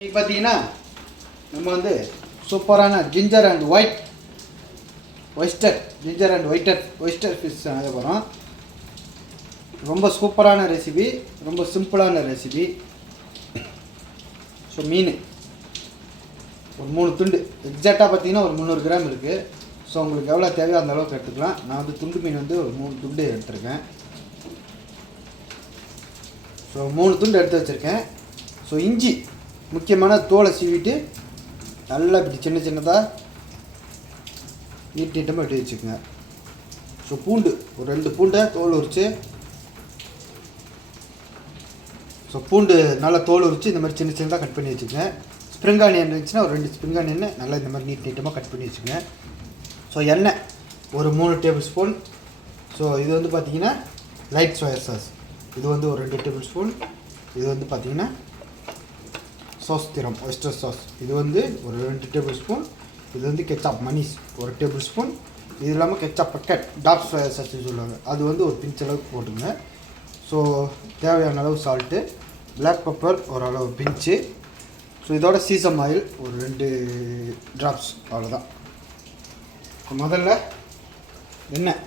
இன்னைக்கு பார்த்தீங்கன்னா நம்ம வந்து சூப்பரான ginger and oyster ginger and oyster fish செய்ய போகிறோம். ரொம்ப சூப்பரான ரெசிபி, ரொம்ப சிம்பிளான ரெசிபி. ஸோ மீன் ஒரு 3 துண்டு எக்ஸாக்டாக பார்த்தீங்கன்னா ஒரு 300 கிராம் இருக்குது. ஸோ உங்களுக்கு எவ்வளோ தேவையோ அந்த அளவுக்கு எடுத்துக்கலாம். நான் வந்து துண்டு மீன் வந்து ஒரு 3 துண்டு எடுத்துருக்கேன். ஸோ 3 துண்டு எடுத்து வச்சுருக்கேன். ஸோ இஞ்சி முக்கியமான தோலை சீவிட்டு நல்லா இப்படி சின்ன சின்னதாக நீட்டமாக வெட்டி வச்சுக்கோங்க. ஸோ பூண்டு ஒரு 2 பூண்டை தோல் உரித்து, ஸோ பூண்டு நல்லா தோல் உரித்து இந்த மாதிரி சின்ன சின்னதாக கட் பண்ணி வச்சுக்கோங்க. ஸ்ப்ரிங் ஆனியன் இருந்துச்சுன்னா ஒரு 2 ஸ்ப்ரிங் ஆனியன் நல்லா இந்த மாதிரி நீட்டமாக கட் பண்ணி வச்சுக்கோங்க. ஸோ எண்ணெய் ஒரு 3 டேபிள் ஸ்பூன். ஸோ இது வந்து பார்த்திங்கன்னா லைட் சோயா சாஸ், இது வந்து ஒரு 2 டேபிள் ஸ்பூன். இது வந்து பார்த்திங்கன்னா சாஸ் திரம் ஒயிஸ்டர் சாஸ், இது வந்து ஒரு 2 டேபிள் ஸ்பூன். இது வந்து கெச்சாப் மனிஸ் ஒரு டேபிள் ஸ்பூன். இது இல்லாமல் ketchup packet dark soy sauce சொல்லுவாங்க, அது வந்து ஒரு பிஞ்ச் அளவுக்கு போட்டுங்க. ஸோ தேவையான அளவு சால்ட்டு, பிளாக் பெப்பர் ஒரு அளவு பிஞ்சு. ஸோ இதோட சீசம் ஆயில் ஒரு 2 ட்ராப்ஸ், அவ்வளோதான். முதல்ல எண்ணெய்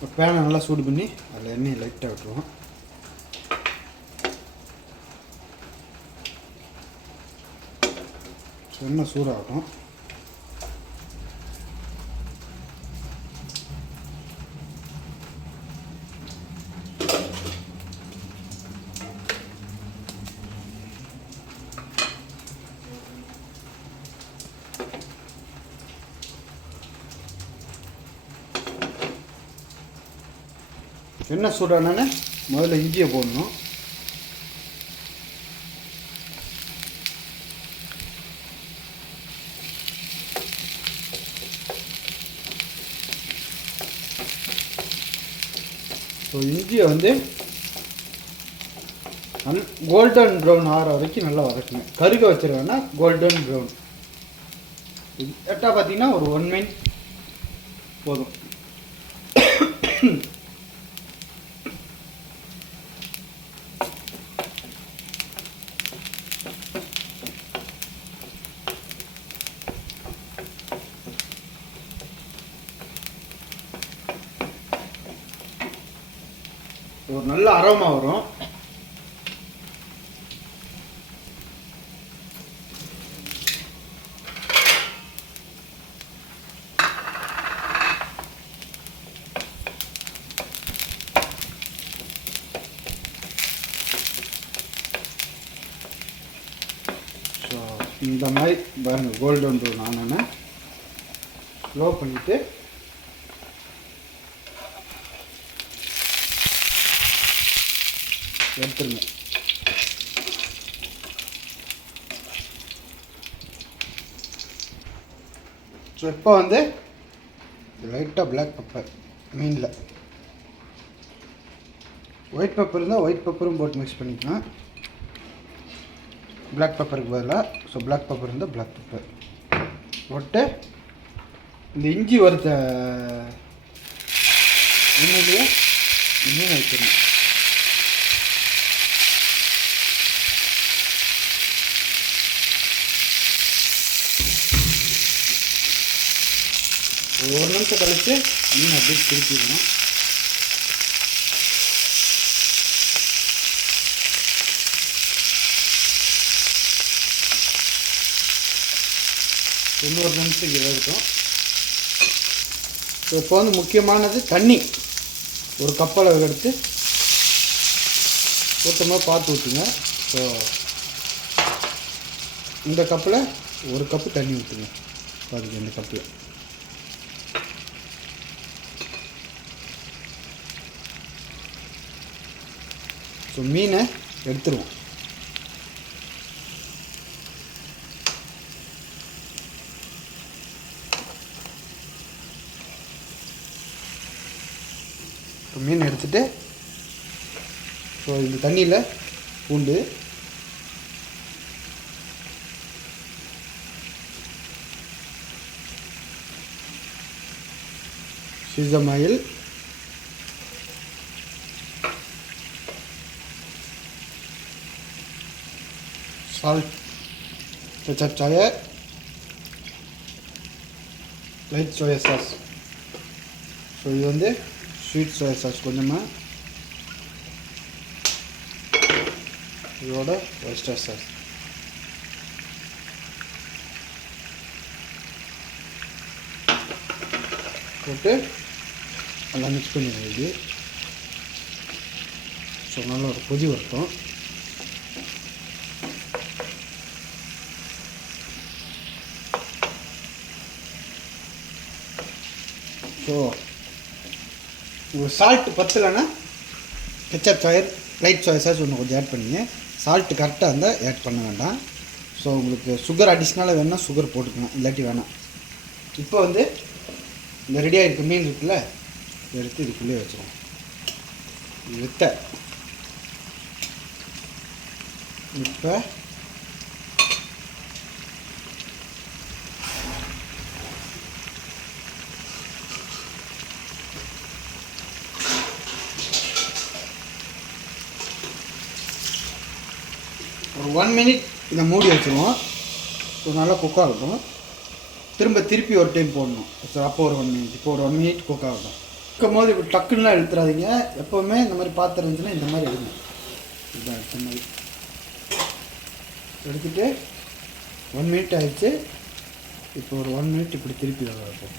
ஒரு பேனை நல்லா சூடு பண்ணி அதில் எண்ணெயை லைட்டாக விட்டுருவோம். எண்ணெய் சூடாகட்டும். எண்ணெய் சூடானே முதல்ல இஞ்சியை போடணும். ஸோ இஞ்சியை வந்து கோல்டன் ப்ரௌன் ஆகிற வரைக்கும் நல்லா வதக்குங்க. கருக வச்சுருவேன்னா கோல்டன் ப்ரௌன். எட்டாக பார்த்தீங்கன்னா ஒரு 1 மினிட் போதும். ஒரு நல்ல அரோமா வரும். ஸோ இந்த மாதிரி பாருங்கள், கோல்டன் ப்ரௌன் ஆனோன்னா ஸ்லோ பண்ணிவிட்டு எடுத்துருங்க. ஸோ இப்போ வந்து லைட்டாக பிளாக் பெப்பர் மீனில், ஒயிட் பெப்பர் இருந்தால் ஒயிட் பெப்பரும் போட்டு மிக்ஸ் பண்ணிக்கலாம் பிளாக் பெப்பருக்கு பதிலாக. ஸோ பிளாக் பெப்பர் இருந்தால் பிளாக் பெப்பர் போட்டு இந்த இஞ்சி வறுத்த எண்ணெயிலேயே மீன் வைக்கணும். ஒரு நிமிஷம் கழித்து மீன் அப்படியே திருப்பிடணும். இன்னொரு நிமிஷம் இங்கே வேகட்டும். ஸோ இப்போ வந்து முக்கியமானது தண்ணி ஒரு கப்பளவு எடுத்து ஊற்றமாக பார்த்து ஊற்றுங்க. ஸோ இந்த கப்பில் 1 கப்பு தண்ணி ஊற்றுங்க. பாருங்க, இந்த கப்பில். ஸோ மீனை எடுத்துருவோம். இப்போ மீன் எடுத்துகிட்டு ஸோ இந்த தண்ணியில் பூண்டு, சீசம் ஆயில், சால்ட், கெச்சப் சாயா, லைட் சோயா சாஸ். ஸோ இது வந்து ஸ்வீட் சோயா சாஸ் கொஞ்சமாக, இதோட ஒயிஸ்டர் சாஸ். போட்டு நல்லா மிக்ஸ் பண்ணிடுறது. ஸோ நல்லா ஒரு கொதி வரட்டும். ஸோ உங்களுக்கு சால்ட்டு பத்தலைன்னா கெச்சப் சாயா, லைட் சோயா சாஸ் ஒன்று கொஞ்சம் ஆட் பண்ணிங்க. சால்ட்டு கரெக்டாக இருந்தால் ஆட் பண்ண வேண்டாம். ஸோ உங்களுக்கு சுகர் அடிஷ்னலாக வேணால் சுகர் போட்டுக்கணும், இல்லாட்டி வேணாம். இப்போ வந்து இந்த ரெடியாக இருக்க மீன் இருக்குல்ல, எடுத்து இதுக்குள்ளே வச்சுருவோம். வித்த இப்போ ஒரு 1 மினிட் இதை மூடி வச்சுருவோம். ஸோ நல்லா குக் ஆகட்டும். திருப்பி ஒரு டைம் போடணும். ஸோ அப்போ ஒரு 1 மினிட், இப்போ ஒரு 1 மினிட் குக் ஆகட்டும். இருக்கும் போது இப்போ டக்குன்னுலாம் எடுத்துடாதீங்க. எப்போவுமே இந்த மாதிரி பாத்திரம் இருந்துச்சுன்னா இந்த மாதிரி எடுங்க. இதுதான் எடுத்த மாதிரி எடுத்துகிட்டு 1 மினிட் ஆகிடுச்சு. இப்போ ஒரு 1 மினிட் இப்படி திருப்பி வைப்போம்.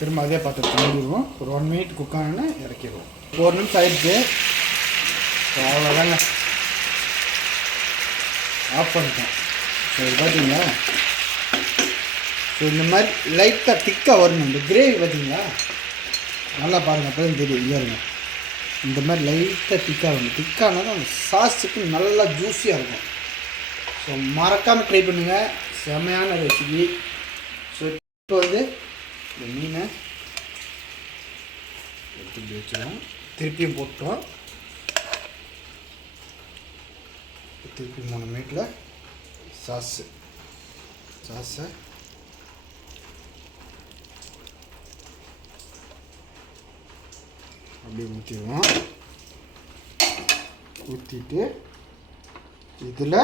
திரும்ப அதே பாத்திரத்தை மூடிடுவோம். ஒரு 1 மினிட் குக் ஆனோன்னா இறக்கிடுவோம். 1 நிமிஷம் ஆகிடுச்சு. ஸோ அவ்வளோதாங்க, ஆஃப் பண்ணிட்டோம். ஸோ இது பார்த்தீங்களா, ஸோ இந்த மாதிரி லைட்டாக திக்காக வரணும். இந்த கிரேவி பார்த்தீங்களா, நல்லா பாருங்கள், அப்போ தான் தெரியும். இல்லைங்க, இந்த மாதிரி லைட்டாக திக்காக வரணும். திக்கானா தான் அந்த சாஸுக்கு நல்லா ஜூஸியாக இருக்கும். ஸோ மறக்காமல் ட்ரை பண்ணுங்கள், செமையான ரெசிபி. ஸோ இப்போ வந்து இந்த மீனை எடுத்து வச்சுருவோம். திருப்பியும் போட்டோம். திருப்பி 3 மினிட்டில் சாஸை அப்படியே ஊற்றிடுவோம். ஊற்றிட்டு இதில்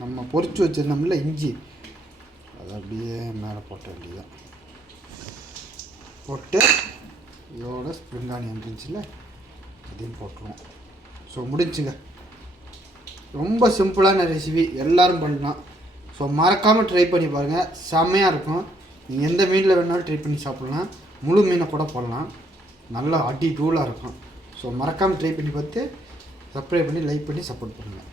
நம்ம பொரிச்சு வச்சுருந்தோம்ல இஞ்சி, அதை அப்படியே மேலே போட்ட வேண்டியதான். போட்டு இதோட ஸ்ப்ரிங் ஆனியன் இருந்துச்சுல, அதையும் போட்டுருவோம். ஸோ முடிஞ்சுங்க. ரொம்ப சிம்பிளான ரெசிபி, எல்லோரும் பண்ணலாம். ஸோ மறக்காமல் ட்ரை பண்ணி பாருங்கள், செம்மையாக இருக்கும். நீங்கள் எந்த மீனில் வேணாலும் ட்ரை பண்ணி சாப்பிட்லாம். முழு மீனை கூட போடலாம், நல்லா அடி தூளாக இருக்கும். ஸோ மறக்காமல் ட்ரை பண்ணி பார்த்து சப்ஸ்கிரைப் பண்ணி லைக் பண்ணி சப்போர்ட் பண்ணுங்கள்.